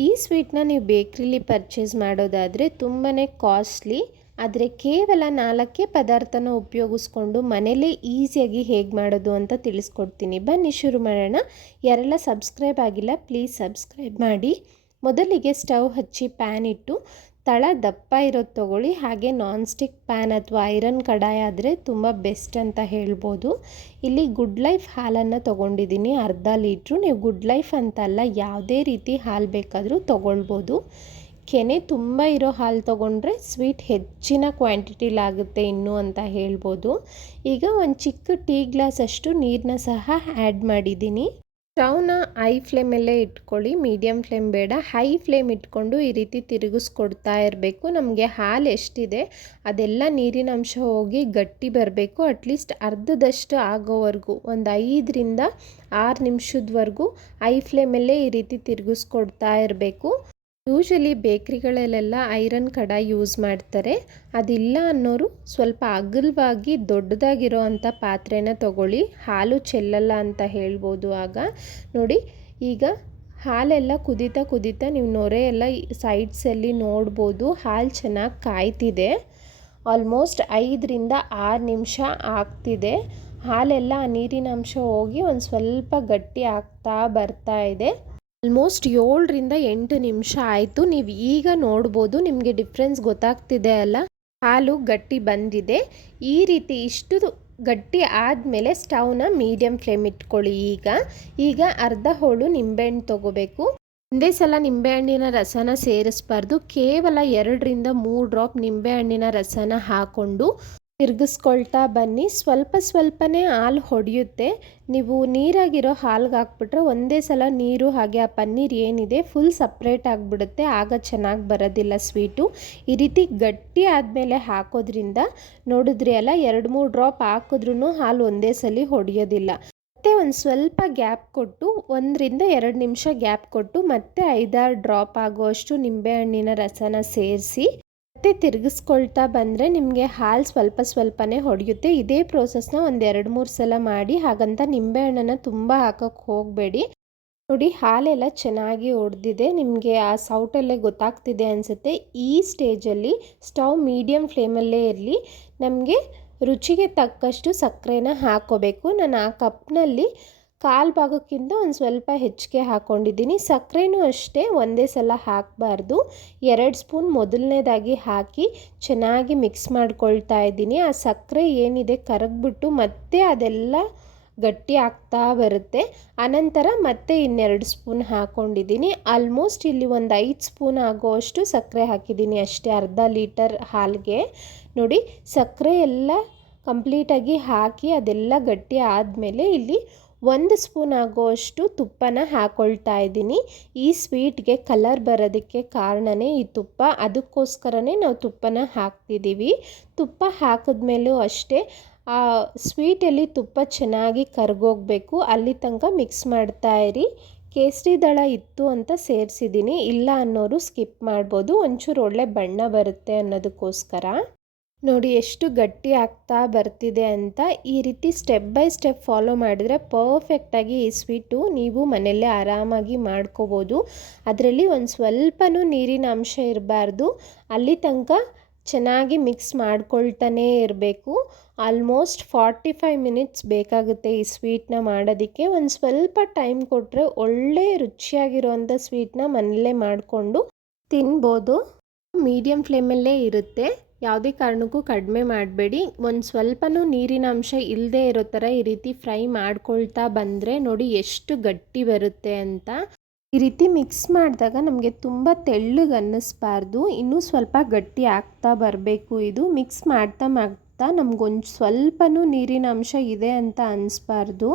ಈ ಸ್ವೀಟ್ನ ನೀವು ಬೇಕ್ರಿಲಿ ಪರ್ಚೇಸ್ ಮಾಡೋದಾದರೆ ತುಂಬಾ ಕಾಸ್ಟ್ಲಿ. ಆದರೆ ಕೇವಲ 4 ಪದಾರ್ಥನ ಉಪಯೋಗಿಸ್ಕೊಂಡು ಮನೇಲೇ ಈಸಿಯಾಗಿ ಹೇಗೆ ಮಾಡೋದು ಅಂತ ತಿಳಿಸ್ಕೊಡ್ತೀನಿ. ಬನ್ನಿ ಶುರು ಮಾಡೋಣ. ಯಾರೆಲ್ಲ ಸಬ್ಸ್ಕ್ರೈಬ್ ಆಗಿಲ್ಲ ಪ್ಲೀಸ್ ಸಬ್ಸ್ಕ್ರೈಬ್ ಮಾಡಿ. ಮೊದಲಿಗೆ ಸ್ಟವ್ ಹಚ್ಚಿ ಪ್ಯಾನ್ ಇಟ್ಟು ತಳ ದಪ್ಪ ಇರೋದು ತೊಗೊಳ್ಳಿ. ಹಾಗೆ ನಾನ್ ಸ್ಟಿಕ್ ಪ್ಯಾನ್ ಅಥವಾ ಐರನ್ ಕಡಾಯಿ ಆದರೆ ತುಂಬ ಬೆಸ್ಟ್ ಅಂತ ಹೇಳ್ಬೋದು. ಇಲ್ಲಿ ಗುಡ್ ಲೈಫ್ ಹಾಲನ್ನು ತೊಗೊಂಡಿದ್ದೀನಿ, ಅರ್ಧ ಲೀಟ್ರು. ನೀವು ಗುಡ್ ಲೈಫ್ ಅಂತಲ್ಲ, ಯಾವುದೇ ರೀತಿ ಹಾಲು ಬೇಕಾದರೂ ತೊಗೊಳ್ಬೋದು. ಕೆನೆ ತುಂಬ ಇರೋ ಹಾಲು ತೊಗೊಂಡ್ರೆ ಸ್ವೀಟ್ ಹೆಚ್ಚಿನ ಕ್ವಾಂಟಿಟಿಲಾಗುತ್ತೆ ಇನ್ನೂ ಅಂತ ಹೇಳ್ಬೋದು. ಈಗ ಒಂದು ಚಿಕ್ಕ ಟೀ ಗ್ಲಾಸಷ್ಟು ನೀರನ್ನ ಸಹ ಆ್ಯಡ್ ಮಾಡಿದ್ದೀನಿ. ಸ್ಟವ್ನ ಹೈ ಫ್ಲೇಮಲ್ಲೇ ಇಟ್ಕೊಳ್ಳಿ, ಮೀಡಿಯಮ್ ಫ್ಲೇಮ್ ಬೇಡ. ಹೈ ಫ್ಲೇಮ್ ಇಟ್ಕೊಂಡು ಈ ರೀತಿ ತಿರುಗಿಸ್ಕೊಡ್ತಾ ಇರಬೇಕು. ನಮಗೆ ಹಾಲು ಎಷ್ಟಿದೆ ಅದೆಲ್ಲ ನೀರಿನ ಅಂಶ ಹೋಗಿ ಗಟ್ಟಿ ಬರಬೇಕು. ಅಟ್ಲೀಸ್ಟ್ ಅರ್ಧದಷ್ಟು ಆಗೋವರೆಗೂ ಒಂದು 5ರಿಂದ 6 ನಿಮಿಷದವರೆಗೂ ಹೈ ಫ್ಲೇಮಲ್ಲೇ ಈ ರೀತಿ ತಿರುಗಿಸ್ಕೊಡ್ತಾ ಇರಬೇಕು. ಯೂಶಲಿ ಬೇಕ್ರಿಗಳಲ್ಲೆಲ್ಲ ಐರನ್ ಕಡಾಯಿ ಯೂಸ್ ಮಾಡ್ತಾರೆ. ಅದಿಲ್ಲ ಅನ್ನೋರು ಸ್ವಲ್ಪ ಅಗಲವಾಗಿ ದೊಡ್ಡದಾಗಿರೋ ಅಂಥ ಪಾತ್ರೆನ ತಗೊಳ್ಳಿ, ಹಾಲು ಚೆಲ್ಲಲ್ಲ ಅಂತ ಹೇಳ್ಬೋದು. ಆಗ ನೋಡಿ, ಈಗ ಹಾಲೆಲ್ಲ ಕುದೀತಾ ನೀವು ನೊರೆ ಎಲ್ಲ ಸೈಡ್ಸಲ್ಲಿ ನೋಡ್ಬೋದು. ಹಾಲು ಚೆನ್ನಾಗಿ ಕಾಯ್ತಿದೆ. ಆಲ್ಮೋಸ್ಟ್ 5ರಿಂದ 6 ನಿಮಿಷ ಆಗ್ತಿದೆ. ಹಾಲೆಲ್ಲ ನೀರಿನ ಅಂಶ ಹೋಗಿ ಒಂದು ಸ್ವಲ್ಪ ಗಟ್ಟಿ ಆಗ್ತಾ ಬರ್ತಾ ಇದೆ. ಆಲ್ಮೋಸ್ಟ್ 7ರಿಂದ 8 ನಿಮಿಷ ಆಯಿತು. ನೀವು ಈಗ ನೋಡ್ಬೋದು, ನಿಮಗೆ ಡಿಫ್ರೆನ್ಸ್ ಗೊತ್ತಾಗ್ತಿದೆ ಅಲ್ಲ, ಹಾಲು ಗಟ್ಟಿ ಬಂದಿದೆ. ಈ ರೀತಿ ಇಷ್ಟು ಗಟ್ಟಿ ಆದಮೇಲೆ ಸ್ಟವ್ನ ಮೀಡಿಯಮ್ ಫ್ಲೇಮ್ ಇಟ್ಕೊಳ್ಳಿ. ಈಗ ಅರ್ಧ ಹೋಳು ನಿಂಬೆಹಣ್ಣು ತೊಗೋಬೇಕು. ಒಂದೇ ಸಲ ನಿಂಬೆಹಣ್ಣಿನ ರಸನ ಸೇರಿಸ್ಬಾರ್ದು. ಕೇವಲ 2ರಿಂದ 3 ಡ್ರಾಪ್ ನಿಂಬೆಹಣ್ಣಿನ ರಸನ ಹಾಕ್ಕೊಂಡು ತಿರ್ಗಿಸ್ಕೊಳ್ತಾ ಬನ್ನಿ. ಸ್ವಲ್ಪನೇ ಹಾಲು ಹೊಡೆಯುತ್ತೆ. ನೀವು ನೀರಾಗಿರೋ ಹಾಲ್ಗೆ ಹಾಕ್ಬಿಟ್ರೆ ಒಂದೇ ಸಲ ನೀರು ಹಾಗೆ ಆ ಪನ್ನೀರ್ ಏನಿದೆ ಫುಲ್ ಸಪ್ರೇಟ್ ಆಗಿಬಿಡುತ್ತೆ. ಆಗ ಚೆನ್ನಾಗಿ ಬರೋದಿಲ್ಲ ಸ್ವೀಟು. ಈ ರೀತಿ ಗಟ್ಟಿ ಆದಮೇಲೆ ಹಾಕೋದ್ರಿಂದ ನೋಡಿದ್ರಿ ಅಲ್ಲ, 2-3 ಡ್ರಾಪ್ ಹಾಕಿದ್ರೂ ಹಾಲು ಒಂದೇ ಸಲ ಹೊಡೆಯೋದಿಲ್ಲ. ಮತ್ತೆ ಒಂದು ಸ್ವಲ್ಪ ಗ್ಯಾಪ್ ಕೊಟ್ಟು 1ರಿಂದ 2 ನಿಮಿಷ ಗ್ಯಾಪ್ ಕೊಟ್ಟು ಮತ್ತೆ 5-6 ಡ್ರಾಪ್ ಆಗೋಷ್ಟು ನಿಂಬೆಹಣ್ಣಿನ ರಸನ ಸೇರಿಸಿ ಮತ್ತೆ ತಿರುಗಿಸ್ಕೊಳ್ತಾ ಬಂದರೆ ನಿಮಗೆ ಹಾಲು ಸ್ವಲ್ಪನೇ ಹೊಡೆಯುತ್ತೆ. ಇದೇ ಪ್ರೋಸೆಸ್ನ ಒಂದು 2-3 ಸಲ ಮಾಡಿ. ಹಾಗಂತ ನಿಂಬೆಹಣ್ಣನ್ನು ತುಂಬ ಹಾಕೋಕ್ಕೆ ಹೋಗಬೇಡಿ. ನೋಡಿ, ಹಾಲೆಲ್ಲ ಚೆನ್ನಾಗಿ ಒಡೆದಿದೆ. ನಿಮಗೆ ಆ ಸೌಟಲ್ಲೇ ಗೊತ್ತಾಗ್ತಿದೆ ಅನಿಸುತ್ತೆ. ಈ ಸ್ಟೇಜಲ್ಲಿ ಸ್ಟವ್ ಮೀಡಿಯಮ್ ಫ್ಲೇಮಲ್ಲೇ ಇರಲಿ. ನಮಗೆ ರುಚಿಗೆ ತಕ್ಕಷ್ಟು ಸಕ್ಕರೆನ ಹಾಕ್ಕೋಬೇಕು. ನಾನು ಆ ಕಪ್ನಲ್ಲಿ 1/4 ಭಾಗಕ್ಕಿಂತ ಒಂದು ಸ್ವಲ್ಪ ಹೆಚ್ಚಿಗೆ ಹಾಕ್ಕೊಂಡಿದ್ದೀನಿ. ಸಕ್ಕರೆನೂ ಅಷ್ಟೇ ಒಂದೇ ಸಲ ಹಾಕಬಾರ್ದು. 2 ಸ್ಪೂನ್ ಮೊದಲನೇದಾಗಿ ಹಾಕಿ ಚೆನ್ನಾಗಿ ಮಿಕ್ಸ್ ಮಾಡ್ಕೊಳ್ತಾ ಇದ್ದೀನಿ. ಆ ಸಕ್ಕರೆ ಏನಿದೆ ಕರಗಿಬಿಟ್ಟು ಮತ್ತೆ ಅದೆಲ್ಲ ಗಟ್ಟಿ ಆಗ್ತಾ ಬರುತ್ತೆ. ಆನಂತರ ಮತ್ತೆ 2 ಸ್ಪೂನ್ ಹಾಕ್ಕೊಂಡಿದ್ದೀನಿ. ಆಲ್ಮೋಸ್ಟ್ ಇಲ್ಲಿ ಒಂದು 5 ಸ್ಪೂನ್ ಆಗೋಷ್ಟು ಸಕ್ಕರೆ ಹಾಕಿದ್ದೀನಿ ಅಷ್ಟೇ, ಅರ್ಧ ಲೀಟರ್ ಹಾಲಿಗೆ. ನೋಡಿ, ಸಕ್ಕರೆ ಎಲ್ಲ ಕಂಪ್ಲೀಟಾಗಿ ಹಾಕಿ ಅದೆಲ್ಲ ಗಟ್ಟಿ ಆದಮೇಲೆ ಇಲ್ಲಿ 1 ಸ್ಪೂನ್ ಆಗೋಷ್ಟು ತುಪ್ಪನ ಹಾಕ್ಕೊಳ್ತಾ ಇದ್ದೀನಿ. ಈ ಸ್ವೀಟ್ಗೆ ಕಲರ್ ಬರೋದಕ್ಕೆ ಕಾರಣನೇ ಈ ತುಪ್ಪ. ಅದಕ್ಕೋಸ್ಕರನೇ ನಾವು ತುಪ್ಪನ ಹಾಕ್ತಿದ್ದೀವಿ. ತುಪ್ಪ ಹಾಕಿದ್ಮೇಲೂ ಅಷ್ಟೇ ಆ ಸ್ವೀಟಲ್ಲಿ ತುಪ್ಪ ಚೆನ್ನಾಗಿ ಕರಗೋಗಬೇಕು. ಅಲ್ಲಿ ತನಕ ಮಿಕ್ಸ್ ಮಾಡ್ತಾ ಇರಿ. ಕೇಸರಿ ದಳ ಇತ್ತು ಅಂತ ಸೇರಿಸಿದ್ದೀನಿ, ಇಲ್ಲ ಅನ್ನೋರು ಸ್ಕಿಪ್ ಮಾಡ್ಬೋದು. ಒಂಚೂರು ಒಳ್ಳೆ ಬಣ್ಣ ಬರುತ್ತೆ ಅನ್ನೋದಕ್ಕೋಸ್ಕರ. ನೋಡಿ ಎಷ್ಟು ಗಟ್ಟಿ ಆಗ್ತಾ ಬರ್ತಿದೆ ಅಂತ. ಈ ರೀತಿ ಸ್ಟೆಪ್ ಬೈ ಸ್ಟೆಪ್ ಫಾಲೋ ಮಾಡಿದರೆ ಪರ್ಫೆಕ್ಟಾಗಿ ಈ ಸ್ವೀಟು ನೀವು ಮನೆಯಲ್ಲೇ ಆರಾಮಾಗಿ ಮಾಡ್ಕೋಬೋದು. ಅದರಲ್ಲಿ ಒಂದು ಸ್ವಲ್ಪನೂ ನೀರಿನ ಅಂಶ ಇರಬಾರ್ದು. ಅಲ್ಲಿ ತನಕ ಚೆನ್ನಾಗಿ ಮಿಕ್ಸ್ ಮಾಡ್ಕೊಳ್ತಾನೇ ಇರಬೇಕು. ಆಲ್ಮೋಸ್ಟ್ 45 ಮಿನಿಟ್ಸ್ ಬೇಕಾಗುತ್ತೆ ಈ ಸ್ವೀಟ್ನ ಮಾಡೋದಕ್ಕೆ. ಒಂದು ಸ್ವಲ್ಪ ಟೈಮ್ ಕೊಟ್ಟರೆ ಒಳ್ಳೆ ರುಚಿಯಾಗಿರೋವಂಥ ಸ್ವೀಟ್ನ ಮನೆಯಲ್ಲೇ ಮಾಡಿಕೊಂಡು ತಿನ್ಬೋದು. ಮೀಡಿಯಮ್ ಫ್ಲೇಮಲ್ಲೇ ಇರುತ್ತೆ, ಯಾವುದೇ ಕಾರಣಕ್ಕೂ ಕಡಿಮೆ ಮಾಡಬೇಡಿ. ಒಂದು ಸ್ವಲ್ಪನೂ ನೀರಿನ ಅಂಶ ಇಲ್ಲದೆ ಇರೋ ಥರ ಈ ರೀತಿ ಫ್ರೈ ಮಾಡ್ಕೊಳ್ತಾ ಬಂದರೆ ನೋಡಿ ಎಷ್ಟು ಗಟ್ಟಿ ಬರುತ್ತೆ ಅಂತ. ಈ ರೀತಿ ಮಿಕ್ಸ್ ಮಾಡಿದಾಗ ನಮಗೆ ತುಂಬ ತೆಳ್ಳಗೆ ಅನ್ನಿಸ್ಬಾರ್ದು, ಇನ್ನೂ ಸ್ವಲ್ಪ ಗಟ್ಟಿ ಆಗ್ತಾ ಬರಬೇಕು. ಇದು ಮಿಕ್ಸ್ ಮಾಡ್ತಾ ನಮಗೊಂದು ಸ್ವಲ್ಪನೂ ನೀರಿನ ಅಂಶ ಇದೆ ಅಂತ ಅನ್ನಿಸ್ಬಾರ್ದು.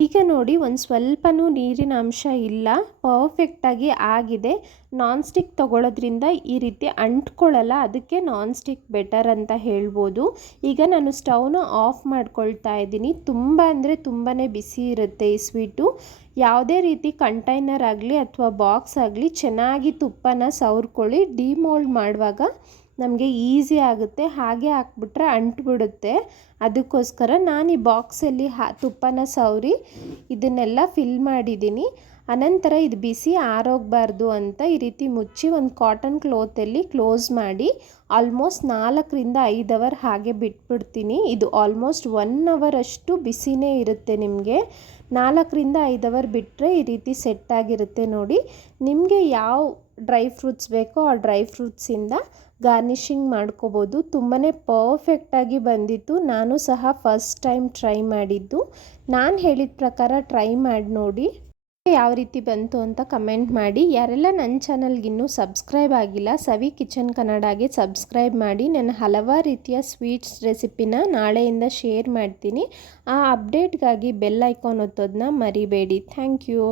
ಈಗ ನೋಡಿ, ಒಂದು ಸ್ವಲ್ಪನೂ ನೀರಿನ ಅಂಶ ಇಲ್ಲ, ಪರ್ಫೆಕ್ಟಾಗಿ ಆಗಿದೆ. ನಾನ್ ಸ್ಟಿಕ್ ತೊಗೊಳೋದ್ರಿಂದ ಈ ರೀತಿ ಅಂಟ್ಕೊಳ್ಳಲ್ಲ, ಅದಕ್ಕೆ ನಾನ್ ಸ್ಟಿಕ್ ಬೆಟರ್ ಅಂತ ಹೇಳ್ಬೋದು. ಈಗ ನಾನು ಸ್ಟವ್ನ ಆಫ್ ಮಾಡ್ಕೊಳ್ತಾ ಇದ್ದೀನಿ. ತುಂಬ ಅಂದರೆ ತುಂಬಾ ಬಿಸಿ ಇರುತ್ತೆ ಈ ಸ್ವೀಟು. ಯಾವುದೇ ರೀತಿ ಕಂಟೈನರ್ ಆಗಲಿ ಅಥವಾ ಬಾಕ್ಸ್ ಆಗಲಿ ಚೆನ್ನಾಗಿ ತುಪ್ಪನ ಸವರ್ಕೊಳ್ಳಿ. ಡಿಮೋಲ್ಡ್ ಮಾಡುವಾಗ ನಮಗೆ ಈಸಿ ಆಗುತ್ತೆ. ಹಾಗೆ ಹಾಕ್ಬಿಟ್ರೆ ಅಂಟ್ಬಿಡುತ್ತೆ. ಅದಕ್ಕೋಸ್ಕರ ನಾನು ಈ ಬಾಕ್ಸಲ್ಲಿ ತುಪ್ಪನ ಸವರಿ ಇದನ್ನೆಲ್ಲ ಫಿಲ್ ಮಾಡಿದ್ದೀನಿ. ಅನಂತರ ಇದು ಬಿಸಿ ಆರೋಗಬಾರ್ದು ಅಂತ ಈ ರೀತಿ ಮುಚ್ಚಿ ಒಂದು ಕಾಟನ್ ಕ್ಲೋತಲ್ಲಿ ಕ್ಲೋಸ್ ಮಾಡಿ ಆಲ್ಮೋಸ್ಟ್ 4ರಿಂದ 5 ಅವರ್ ಹಾಗೆ ಬಿಟ್ಬಿಡ್ತೀನಿ. ಇದು ಆಲ್ಮೋಸ್ಟ್ 1 ಅವರ್ ಅಷ್ಟು ಬಿಸಿನೇ ಇರುತ್ತೆ ನಿಮಗೆ. 4ರಿಂದ 5 ಅವರ್ ಬಿಟ್ಟರೆ ಈ ರೀತಿ ಸೆಟ್ ಆಗಿರುತ್ತೆ ನೋಡಿ. ನಿಮಗೆ ಯಾವ ಡ್ರೈ ಫ್ರೂಟ್ಸ್ ಬೇಕೋ ಆ ಡ್ರೈ ಫ್ರೂಟ್ಸಿಂದ ಗಾರ್ನಿಷಿಂಗ್ ಮಾಡ್ಕೋಬೋದು. ತುಂಬಾ ಪರ್ಫೆಕ್ಟಾಗಿ ಬಂದಿತ್ತು. ನಾನು ಸಹ ಫಸ್ಟ್ ಟೈಮ್ ಟ್ರೈ ಮಾಡಿದ್ದು. ನಾನು ಹೇಳಿದ ಪ್ರಕಾರ ಟ್ರೈ ಮಾಡಿ ನೋಡಿ, ಯಾವ ರೀತಿ ಬಂತು ಅಂತ ಕಮೆಂಟ್ ಮಾಡಿ. ಯಾರೆಲ್ಲ ನನ್ನ ಚಾನಲ್ಗೆ ಇನ್ನೂ ಸಬ್ಸ್ಕ್ರೈಬ್ ಆಗಿಲ್ಲ, ಸವಿ ಕಿಚನ್ ಕನ್ನಡಗೆ ಸಬ್ಸ್ಕ್ರೈಬ್ ಮಾಡಿ. ನಾನು ಹಲವಾರು ರೀತಿಯ ಸ್ವೀಟ್ಸ್ ರೆಸಿಪಿನ ನಾಳೆಯಿಂದ ಶೇರ್ ಮಾಡ್ತೀನಿ. ಆ ಅಪ್ಡೇಟ್ಗಾಗಿ ಬೆಲ್ ಐಕಾನ್ ಒತ್ತೋದನ್ನ ಮರಿಬೇಡಿ. Thank you.